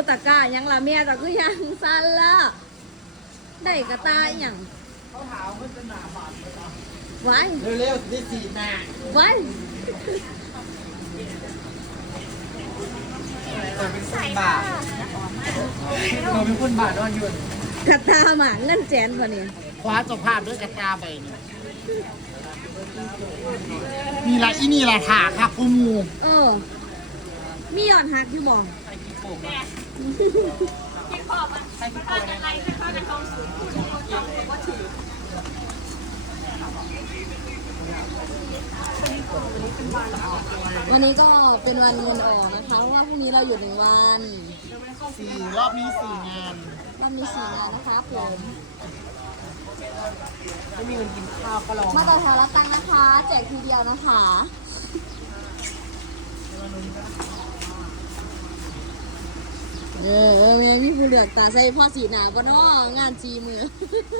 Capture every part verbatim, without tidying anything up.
ตะกร้ายังละเมียแต่คือยังสั้นละได้กระตายอย่างเขาถามมันจะหนาบาดไว้เร็วๆได้สี่หน้าไว้เราเป็นคนบาทเราเป็นคนบาทนอนยืนกระตาหมาเงินแสนกว่านี้คว้าจบภาพด้วยกระตาไปนี่นี่ละอีนี่ละถาค่ะกูมูเออมียอดหักอยู่บ่วันนี้ก็เป็นวันเงินออกนะคะเพราะว่าพรุ่งนี้เราหยุดหนึ่งวันสี่รอบนี้สี่งานรอบนี้สี่งานนะคะผมไม่มีเงินกินข้าวก็รอมาต่อแถวรับตังค์นะคะแจกทีเดียวนะคะเออเออแม่พี่ผู้เหลือกตาใส่พ่อสีหนาปะเนาะงานจีมือ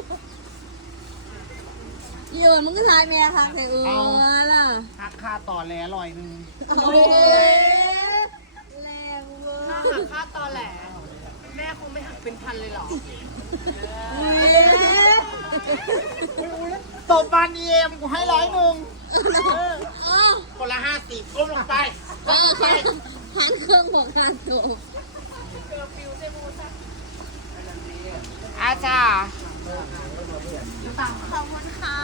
ยืนมึงก็ทายแม่ทางใส่เออล่ะหักค่าต่อแหลลอยหนึ่งเอาเลยแรงเวอร์ถ้าหักค่าต่อแหลแม่คงไม่หักเป็นพันเลยหรอตบบันเอ็มกูให้ร้อยหนึ่งคนละห้าสิบก้มลงไปก้มลงไปหันเครื่องหัวขาดตัวอาจารย์ขอบคุณค่ะ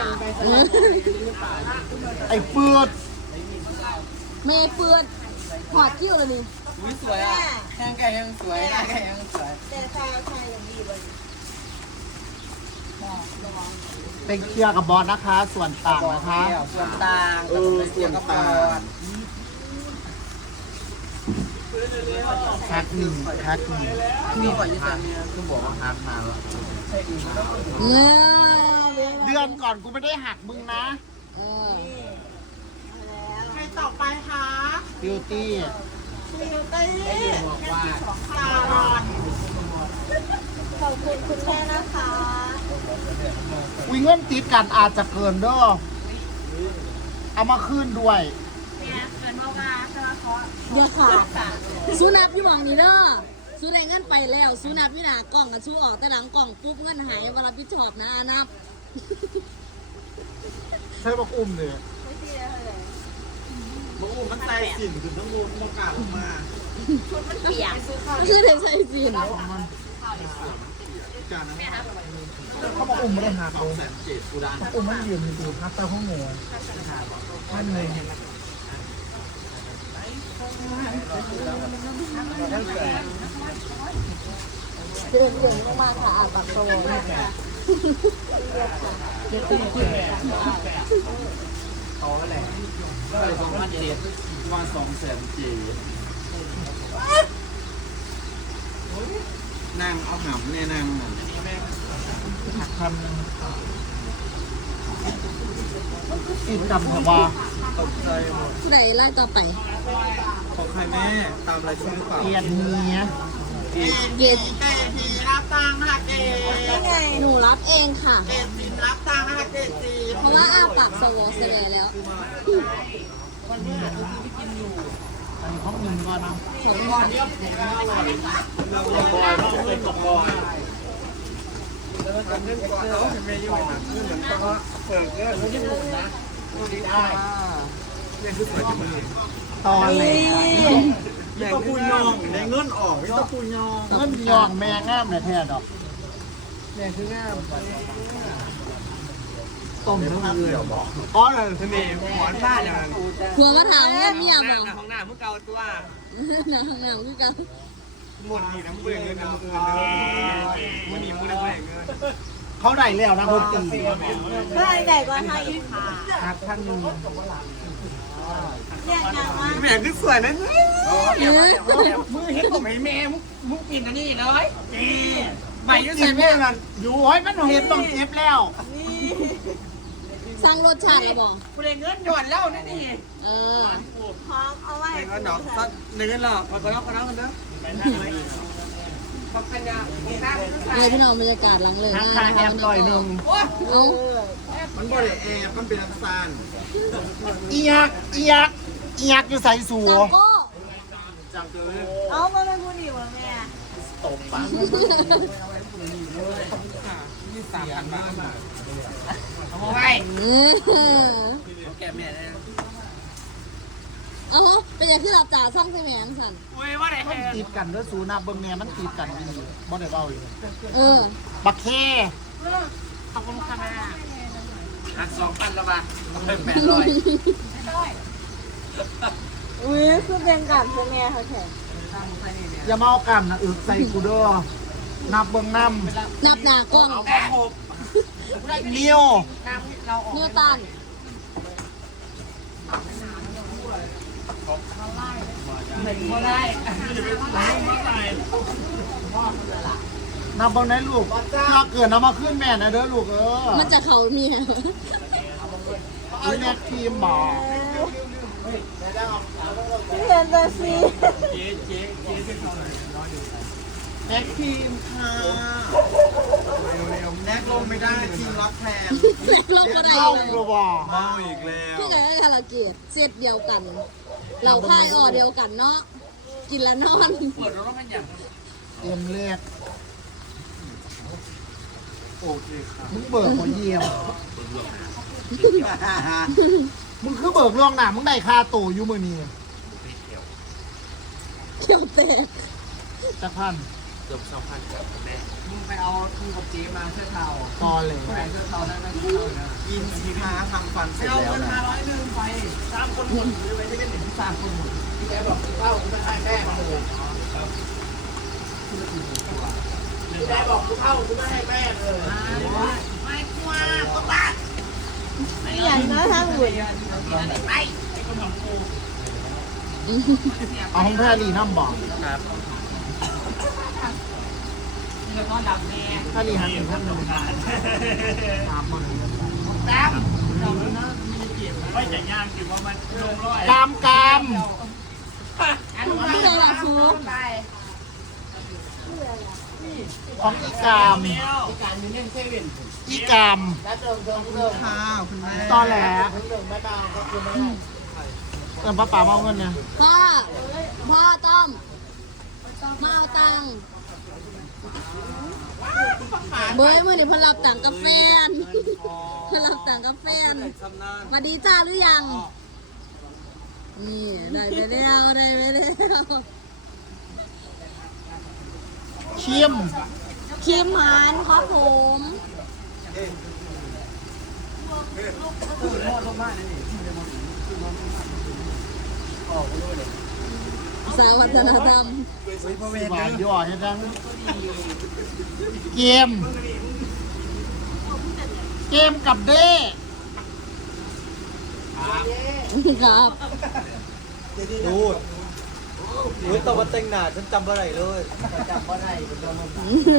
ไอ้เปื้อนเมย์เปื้อนหอดคิ้วเลยนี่อุ้ยสวยอ่ะแข้งไก่ยังสวยหน้าไก่ยังสวยแต่ชายชายอย่างดีเลยเป็นเคลียร์กับบอสนะคะส่วนต่างนะคะส่วนต่างเออส่วนต่างแพ็คหนึ่งแพ็คหนึ่งมีก่อนยี่สิบคือบอกว่าหักมาแล้วเดือนก่อนกูไม่ได้หักมึงนะใครต่อไปคะบิวตี้บิวตี้บอกว่าตาลอนขอบคุณคุณแม่นะคะวิ่งเงินติดกันอาจจะเกินเด้อเอามาคืนด้วยเนี่ยเกินมากมาใช่ไหมเขาเดี๋ยวค่ะสู้นับพี่หวังนี่เด้อสู้ได้เงินไปแล้วสู้นับพี่หนากล่องกับสู้ออกแต่หลังกล่องปุ๊บเงินหายเวลาพี่ชอบนะนับใช่บอกอุ้มเลยบอกอุ้มมันใส่สินถึงต้องงูต้องกาดออกมาชุดมันเปียกคือเด็กใส่สินเขาบอกอุ้มไม่ได้หักเอาอุ้มมันยืนอยู่ครับตาห้องหมูท่านเลยเดินเก่งมากค่ะอ่านปากโตเขาอะไรก็เลยสองพันเจ็ดมาสองแสนเจ็ดนางเอาหำเนี่ยนางหักคำกินดำเถอะว่าตกใจหมดไหนไล่ต่อไปของใครแม่ตามอะไรชื่อเปล่าเกียรติเมียเกดเกดพีรับตังค์ค่ะเกดไงหนูรับเองค่ะเกดจีรับตังค์ค่ะเกดจีเพราะว่าอ้าปากสวอเสร็จแล้ววันนี้เราไปกินอยู่อันนี้ห้องหนึ่งก่อนนะสองก่อนเราบอยเราเป็นกับบอยแล้วจะเล่นก่อนเราไม่ยุ่งนะคือเหมือนกับว่าเปิดเรื่องญี่ปุ่นนะได้เนี่ยคือสวยจังเลยตอนเลยนี่ก็ปูยองในเงินออกนี่ก็ปูยองเงินยองแม่งามเลยแท้ดอกแม่คืองามต้มทั้งเรืออ๋อเลยทะเลหมอนบ้านอย่างนั้นหัวมาถามเงี้ยมีอย่างบอกของหน้าเมื่อเก่าตัวหน้าของหน้าเมื่อเก่าหมดดีน้ำเบื่อเงินน้ำเบื่อมันมีมูลค่าเงินเขาได้แล้วนะคนตีได้ได้กว่าไทยหักท่านนึงเนี่ยงานว่าแม่คือสวยนะมือเห็นผมไอ้แม่มุกมุกปิ่นอันนี้เลยใหม่ยังใส่แม่กันอยู่โอ้ยมันเห็นต้องเจ็บแล้วสร้างรสชาติอะไรบอกกูได้เงินหย่อนแล้วนี่นี่เออพร้อมเอาไว้เงินหรอเงินหรอพอก็รับก็รับกันเด้อเลยพี่น้องบรรยากาศหลังเลยนะนะคะแอบลอยหนึ่งมันบ่ได้แอบมันเป็นอันซานอียักอียักอียักอยู่ใส่สูจังเกอเอามาเป็นผู้หญิงวะแม่ปังนี่สามพันบาทเอาไว้เออแกแม่ได้เอาเป็นอย่างที่เราจ่าซ่องใช่ไหมอังสันอุ้ยว่าไหนมันติดกันเด้อสูนับเบิ่งแม่มันติดกันดีบ่ได้เว้าเลยเออบักเคขอบคุณค่ะแม่หักสองพันละบาทเป็นแปดร้อยอุ้ยคือเป็นกันใช่ไหมคะแขกอย่ามาเอากันนะอึกใส่กูเด้อนับเบิ่งน้นับหนากล้องเอาแม่หกำนิ้วนิวตันหนึ่งก็ได้นับเบิ่งได้ลูกถ้าเกิดนำมาขึ้นแม่นะเด้อลูกเออมันจะเขาเมียนี่แม่ทีมบ่เห็นแต่ซีเจ๊เจ๊เจ๊ที่เขาไหนร้อยอยู่แม็กทีมค่ะแม็กลงไม่ได้ทีมล็อกแทนแหลกโลกอะไรเข้าเลยกระบอกเมาอีกแล้วพี่กับไอ้คาราเกตเซตเดียวกัน เราค่ายอ่อเดียวกันเนาะ กินแล้วนอนเปิดแล้วมันอย่างเอ็มเล็กโอเคค่ะมึงเบิกคนเยี่ยมมึงคือเบิกล่วงหน้ามึงได้ค่าตัวอยู่มือนี้เขียวแตกจักพันเกือบสองพันกับแม่มึงไปเอาทูกับเจ๊มาเสื้อเทาตอนเลยเสื้อเทาได้ไหมเสื้อเทานะกินสิค้าทำฟันเสร็จแล้วนะเอาเงินมาร้อยหนึ่งไปสามคนหมดหรือไม่ได้เป็นหนึ่งสามคนหมดพี่แกบอกเป้าไม่ให้แม่มาเลยพี่แกบอกกูเข้ากูไม่ให้แม่เลยไม่กลัวก็บ้าอย่างน้อยทั้งหมดไปไอ้คนของกูเอาห้องแพทย์ลีน้ำบอกครับแล้วก็ดับแม่ถ้าลีหันอีกท่านหนึ่งสามหมื่นแป๊บไม่จะย่างคือว่ามันลงร้อยกามกามพี่เลยล่ะครูของอีกามการมีเล่นเซเว่นอีกามแล้วเดิมเดิมเดิมข้าวคุณแม่ตอนแหลเดิมไม่เบาก็คือไม่เอินป้าป๋าเอาเงินเนี่ยพ่อ พ่อต้อม มาเอาตังค์เบยมือนี่เพนรับตังค์กับแฟนเพนรับตังค์กับแฟนมาดีจ้าหรือยัง นี่ได้ไปแล้วได้ไปแล้วชิมคิมหานครับผม สาวัฒนธรรมสิบาทย่อให้ดังเกม เกมกับเด้ครับดูดอุ้ยตะวันแต่งหน้าฉันจำอะไรเลยจำว่าได้เป็นตัวมัน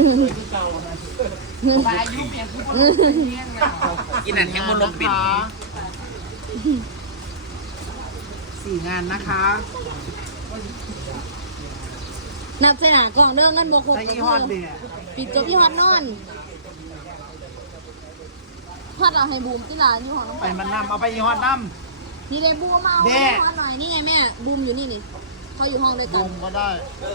อายุเปลี่ยนคือคนเลี้ยงไงกินอันแห้งบนลมปิดสี่งานนะคะนับใส่หนากล่องเรื่องเงินบวกหกใส่กับยี่ห้อเดียปิดจบยี่ห้อนอนพอดเอาให้บูมที่ร้านยี่ห้อน้องไปมันนำเอาไปยี่ห้อน้นี่เลยบูมมาเอาแม่ยี่ห้อหน่อยนี่ไงแม่บูมอยู่นี่นี่เขาอยู่ห้องด้วยำกัลนงก็ได้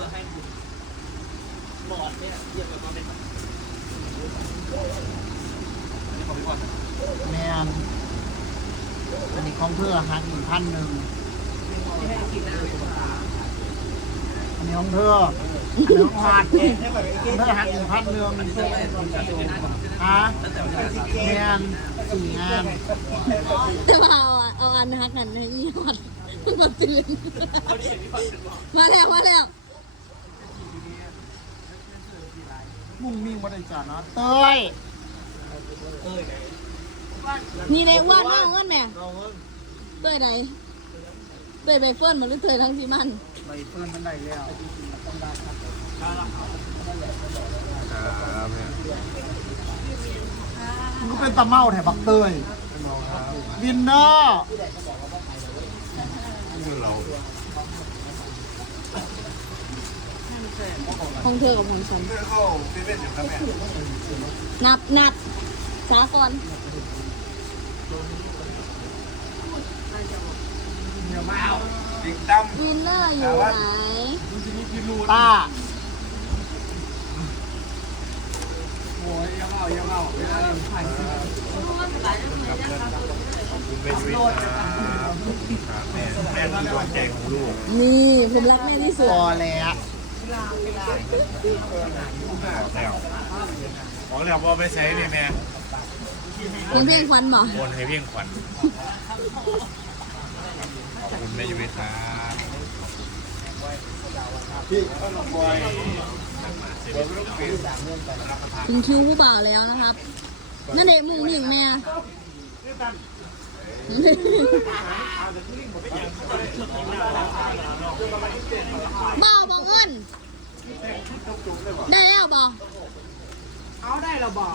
แมนอันนี้ของเพื่อหักอีกพันหนึ่งอันนี้ของเธออันนี้ของหักเพื่อหักอีกพันหนึ่งฮะแมนสี่งานแต่ว่าเอาอะเอาอันนะคะกันนะยี่ห้อเพิ่งมาตื่นมาแล้วมาแล้วมุ่งมิ่งวัดใจานะเต้ยนี่เลยอ้วนมากอ้วนแม่เตยไหนเตยใบเฟิร์นมันหรือเตยทั้งสีมันใบเฟิร์นมันได้แล้วมันเป็นตะเมาแถบบักเตยวินเนอร์ของเธอกับของฉันนับนับสากรติ๊กตั้มวินเนอร์อยู่ไหนต้าคุณเบนวิทย์ครับแม่แม่คือดวงใจของลูกนี่ผมรักแม่ที่สุดพอแล้วแล้วของแล้วพอไปใช้เนี่ยแม่เป็นเพลงควันเหรอบนให้เพียงขวัญขอบคุณแม่ยุ้ยครับถึงคิวผู้บ่าวแล้วนะครับนั่นเด็กมุ้งมิ่งแม่บ่าวบอกเงินได้แล้วบอกเอาได้เราบอก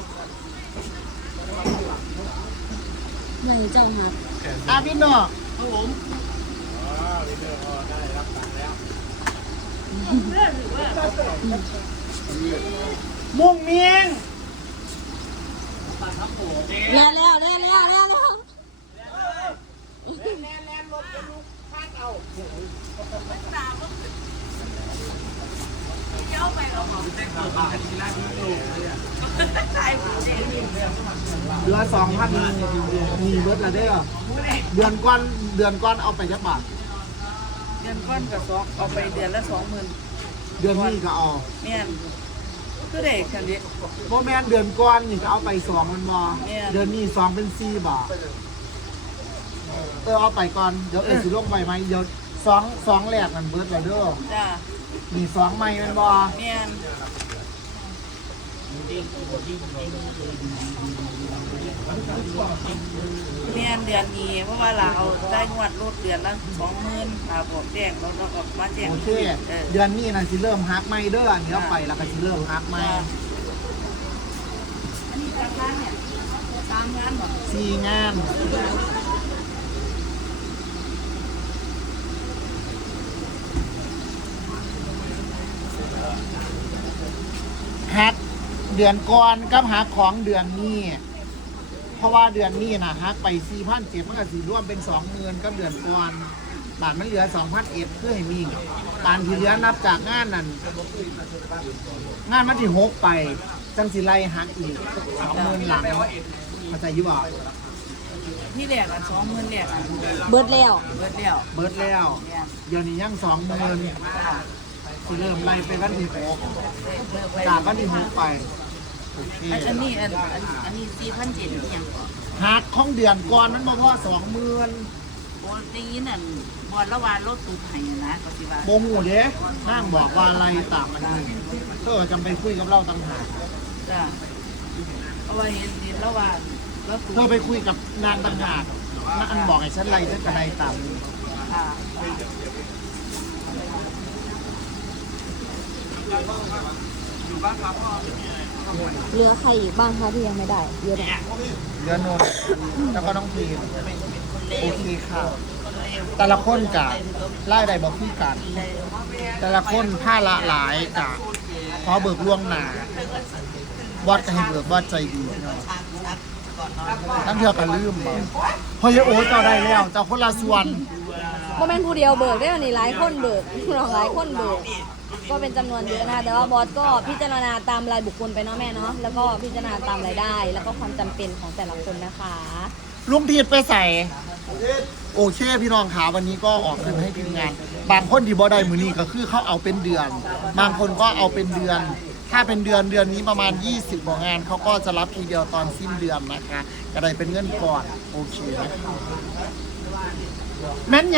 ไม่เจ้าครับอาพี่หนอมุ่งเมียงแล้วแล้วแล้วแล้วแล้วแล้วเหลือสองพันมีเบิร์ดละได้เหรอเดือนก้อนเดือนก้อนเอาไปจักบาทเดือนก้อนกับซอกเอาไปเดือนละสองหมื่นเดือนนี้ก็เอาแม่นก็เด็กกันดิโมแมนเดือนก้อนนี่ก็เอาไปสองมันบอเนี่ยเดือนนี้สองเป็นสี่บาทเออเอาไปก่อนเดี๋ยวเออสิลงไปไหมเดี๋ยวสองสองแหลกมันเบิร์ดละเด้อจ้ามีสองใหม่มันบอแม่นแม่นเดือนนี้เพราะว่าเราเอาได้งวดรถเดือนละสองหมื่นค่ะผมแจ้งเราเราออกมาแจ้งโอเคเออเดือนนี้นะสิเริ่มฮักไม่เด้ออันนี้เอาไปแล้วก็สิเริ่มฮักไม่อันนี้ทางร้านเนี่ยตามงานหมดสี่งานฮักเดือนก่อนกับฮักของเดือนนี้ เพราะว่าเดือนนี้นะฮักไปสี่พันเจ็ดมันก็สิร่วมเป็นสองหมื่นกับเดือนก่อนบาทมันเหลือสองพันเอ็ดเพื่อให้มีบานที่เหลือนับจากงานนั้นงานมันที่หกไปจังสิไลฮักอีกสองหมื่นหลังเข้าใจอยี่บ่ที่แรกอ่ะสองหมื่นแรกอ่ะเบิดแล้วเบิดแล้วเบิร์ดแล้วเนี่ยเดี๋ยวนี้ยังสองหมื่นจ้าสิเริ่มไล่ไปวันที่หกเลิกไปจากวันที่หกไปโอเคอันอันนี้อันอันอันนี้สี่พันเจ็ดยังก่อนฮักของเดือนก่อนมันบอกว่าสองหมื่นโอ้ได้ยินอันบอลละวานรถตูไผ่นะก็สิว่าโมหูเด้นั่งบอกว่าอะไรต่างกันนี่เธอจำไปคุยกับเราต่างหากจ้าเพราะว่าเห็นเห็นละวานรถตูเธอไปคุยกับนางต่างหากนางบอกให้ฉันไล่ฉันกระไดต่ำค่ะเหลือใครอีกบ้างคะที่ยังไม่ได้เยอะไหมเดือนนนท์แล้วก็น้องพีมโอเคค่ะ แต่ละคนกะไล่ใดบอกพี่กัน แต่ละคนผ้าละหลายกะขอเบิกล่วงหนาบอดจะให้เบิกบอดใจดีหน่อยทั้งเทือกันลืมมาเฮ้ยโอ้เจ้าได้แล้วเจ้าคนละส่วนโมเมนต์ผู้เดียวเบิกได้วันนี้หลายคนเบิกเราหลายคนเบิกก็เป็นจำนวนเยอะนะคะแต่ว่าบอสก็พิจารณาตามรายบุคคลไปเนาะแม่เนาะแล้วก็พิจารณาตามรายได้ แล้วก็ความจำเป็นของแต่ละคนนะคะลุงทีดไปใส่ โอเคพี่น้องขาวันนี้ก็ออกเงินให้ทีมงาน บางคนที่บอได้มือนี้ก็คือเขาเอาเป็นเดือน บางคนก็เอาเป็นเดือน ถ้าเป็นเดือนเดือนนี้ประมาณยี่สิบกว่างานเขาก็จะรับทีเดียวตอนสิ้นเดือนนะคะก็ได้เป็นเงินก่อนโอเคนะคะแม่น